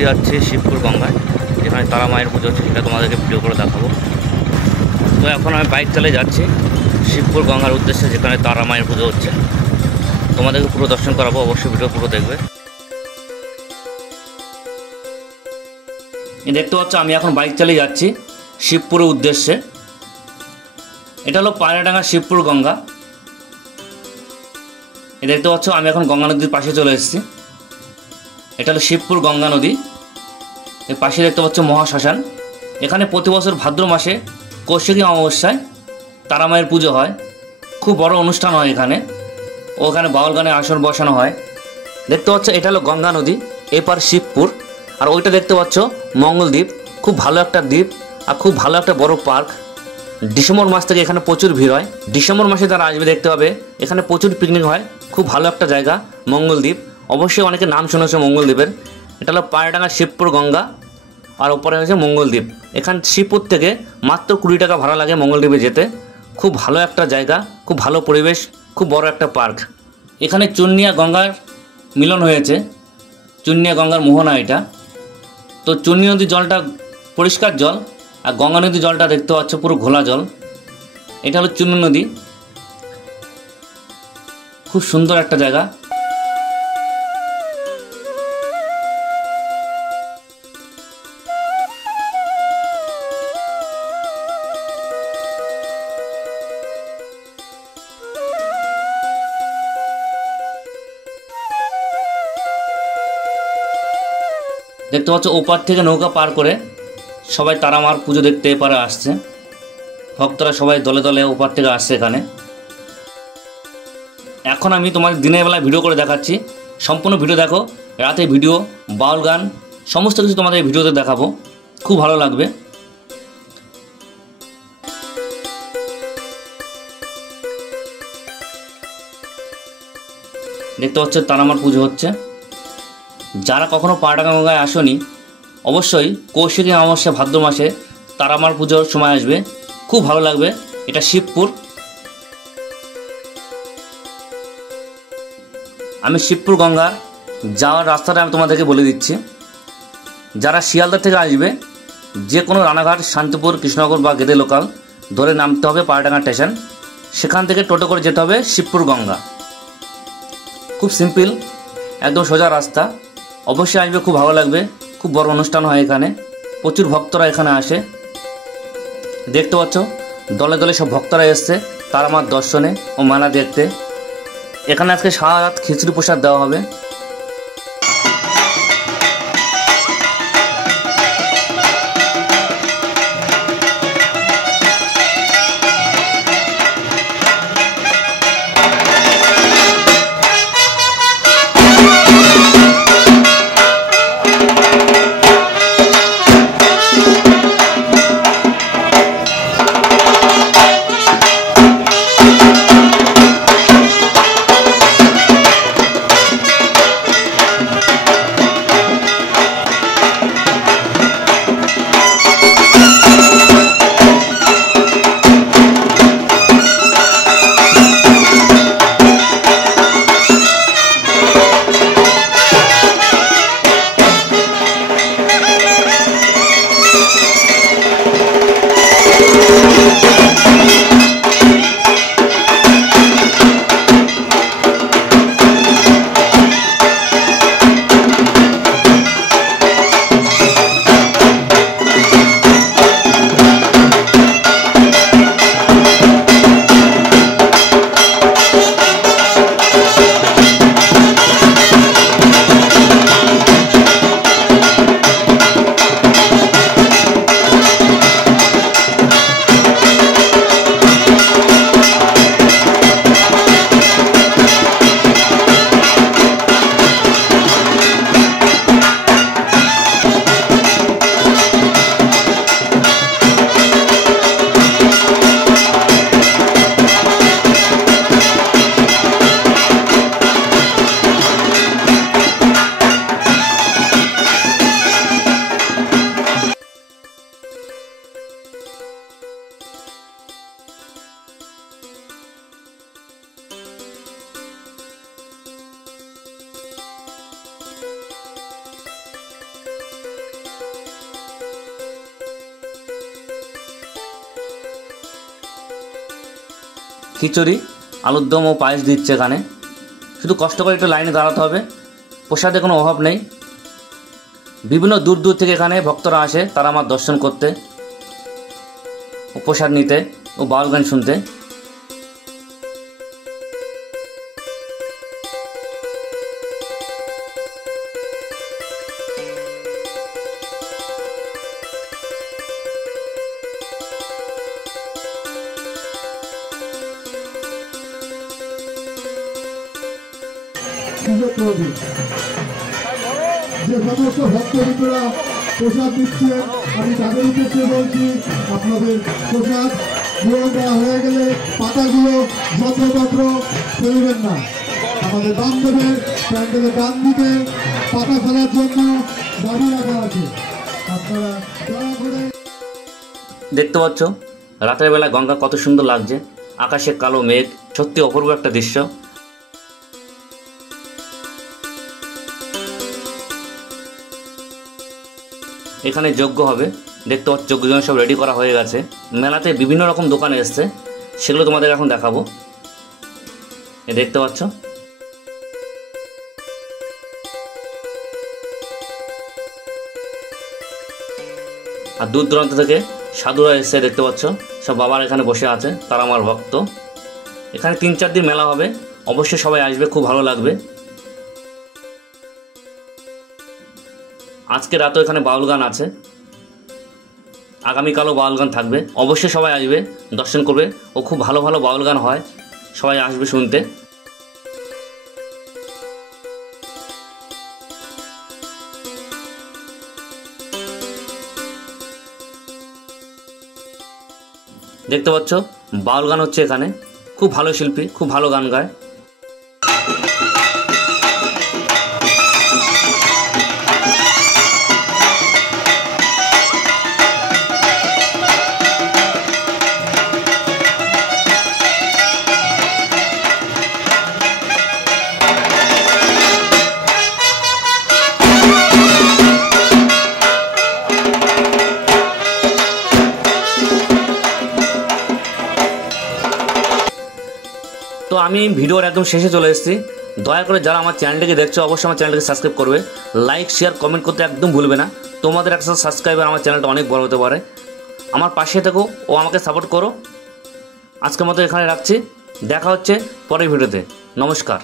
আজকে যাচ্ছি শিবপুর গঙ্গায়, যেখানে তারা মায়ের পুজো হচ্ছে, সেটা তোমাদেরকে ভিডিও করে দেখাবো। তো এখন আমি বাইক চালিয়ে যাচ্ছি শিবপুর গঙ্গার উদ্দেশ্যে, যেখানে তারা মায়ের পুজো হচ্ছে। তোমাদেরকে পুরো দর্শন করাবো, অবশ্যই ভিডিও পুরো দেখবে। দেখতে পাচ্ছ আমি এখন বাইক চালিয়ে যাচ্ছি শিবপুরের উদ্দেশ্যে। এটা হলো পায়রাডাঙ্গা শিবপুর গঙ্গা। দেখতে পাচ্ছ আমি এখন গঙ্গা নদীর পাশে চলে এসেছি। এটা হলো শিবপুর গঙ্গা নদী। এর পাশে দেখতে পাচ্ছ মহাশ্মশান। এখানে প্রতি বছর ভাদ্র মাসে কৌশিকী অমাবস্যায় তারা মায়ের পুজো হয়। খুব বড় অনুষ্ঠান হয় এখানে। ওখানে বাউল গানে আসর বসানো হয়। দেখতে পাচ্ছ এটা হলো গঙ্গা নদী, এপার শিবপুর। আর ওইটা দেখতে পাচ্ছ মঙ্গলদ্বীপ। খুব ভালো একটা দ্বীপ আর খুব ভালো একটা বড় পার্ক। ডিসেম্বর মাস থেকে এখানে প্রচুর ভিড় হয়। ডিসেম্বর মাসে তারা আসবে, দেখতে পাবে এখানে প্রচুর পিকনিক হয়। খুব ভালো একটা জায়গা মঙ্গলদ্বীপ। অবশ্যই অনেকে নাম শুনেছে মঙ্গলদ্বীপের। এটা হলো পায়রাডাঙ্গা শিবপুর গঙ্গা, আর ওপরে হচ্ছে মঙ্গলদ্বীপ। এখান শিবপুর থেকে মাত্র 20 টাকা ভাড়া লাগে মঙ্গলদ্বীপে যেতে। খুব ভালো একটা জায়গা, খুব ভালো পরিবেশ, খুব বড় একটা পার্ক। এখানে চুনিয়া গঙ্গার মিলন হয়েছে, চুনিয়া গঙ্গার মোহনা এটা। তো চুনি নদীর জলটা পরিষ্কার জল, আর গঙ্গা নদীর জলটা দেখতে পাচ্ছ পুরো ঘোলা জল। এটা হলো চুনি নদী। খুব সুন্দর একটা জায়গা। দেখতে পাচ্ছ ওপার থেকে নৌকা পার করে সবাই তারা মার পুজো দেখতে এপারে আসছে। ভক্তরা সবাই দলে দলে ওপার থেকে আসছে এখানে। এখন আমি তোমাদের দিনের বেলায় ভিডিও করে দেখাচ্ছি। সম্পূর্ণ ভিডিও দেখো। রাতে ভিডিও, বাউল গান, সমস্ত কিছু তোমাদের এই ভিডিওতে দেখাবো। খুব ভালো লাগবে। দেখতে পাচ্ছ তারা মার পুজো হচ্ছে। যারা কখনো পায়রাডাঙ্গা গঙ্গায় আসনি, অবশ্যই কৌশিকী অমাবস্যা ভাদ্র মাসে তারা মার পুজোর সময় আসবে। খুব ভালো লাগবে। এটা শিবপুর। আমি শিবপুর গঙ্গা যাওয়ার রাস্তাটা আমি তোমাদেরকে বলে দিচ্ছি। যারা শিয়ালদা থেকে আসবে, যে কোনো রানাঘাট, শান্তিপুর, কৃষ্ণনগর বা গেদে লোকাল ধরে নামতে হবে পায়রাডাঙ্গা স্টেশন। সেখান থেকে টোটো করে যেতে হবে শিবপুর গঙ্গা। খুব সিম্পল, একদম সোজা রাস্তা। অবশ্যই আসবে, খুব ভালো লাগবে। খুব বড় অনুষ্ঠান হয় এখানে। প্রচুর ভক্তরা এখানে আসে। দেখতে পাচ্ছ দলে দলে সব ভক্তরা এসছে তারা মার দর্শনে ও মেলা দেখতে। এখানে আজকে সারা রাত খিচুড়ি প্রসাদ দেওয়া হবে। খিচুড়ি, আলুর দম ও পায়েস দিচ্ছে এখানে। শুধু কষ্ট করে একটু লাইনে দাঁড়াতে হবে, প্রসাদে কোনো অভাব নেই। বিভিন্ন দূর দূর থেকে এখানে ভক্তরা আসে তারা আমার দর্শন করতে ও প্রসাদ নিতে ও বাউল গান শুনতে। যে সমস্ত ভক্তবৃন্দরা প্রসাদ দিচ্ছে আমি তাদের উদ্দেশ্যে বলছি, আপনাদের প্রসাদ গ্রহণ করা হয়ে গেলে পাতাগুলো যত্রতত্র ফেলবেন না। আমাদের বান্ধবের প্যান্ডেলের ডান দিকে পাতা ফেলার জন্য দাবি রাখা আছে, আপনারা দয়া করে। দেখতে পাচ্ছ রাতের বেলা গঙ্গা কত সুন্দর লাগছে, আকাশে কালো মেঘ, সত্যি অপূর্ব একটা দৃশ্য। এখানে যজ্ঞ হবে, দেখতে পাচ্ছ যজ্ঞ সব রেডি করা হয়ে গেছে। মেলাতে বিভিন্ন রকম দোকানে এসছে, সেগুলো তোমাদের এখন দেখাবো। দেখতে পাচ্ছ আর দূর দূরান্ত থেকে সাধুরা এসছে, দেখতে পাচ্ছ সব বাবার এখানে বসে আছে, তারা আমার ভক্ত। এখানে 3-4 দিন মেলা হবে, অবশ্যই সবাই আসবে, খুব ভালো লাগবে। আজকে রাতেও এখানে বাউল গান আছে, আগামীকালও বাউল গান থাকবে, অবশ্যই সবাই আসবে, দর্শন করবে। ও খুব ভালো ভালো বাউল গান হয়, সবাই আসবে শুনতে। দেখতে পাচ্ছ বাউল গান হচ্ছে এখানে, খুব ভালো শিল্পী, খুব ভালো গান গায়। তো আমি ভিডিওর একদম শেষে চলে এসেছি। দয়া করে যারা আমার চ্যানেলটিকে দেখছো অবশ্যই আমার চ্যানেলটিকে সাবস্ক্রাইব করবে, লাইক শেয়ার কমেন্ট করতে একদম ভুলবে না। তোমাদের একটা সাবস্ক্রাইবার আমার চ্যানেলটা অনেক বড় হতে পারে। আমার পাশে থেকো ও আমাকে সাপোর্ট করো। আজকের মতো এখানে রাখছি, দেখা হচ্ছে পরের ভিডিওতে। নমস্কার।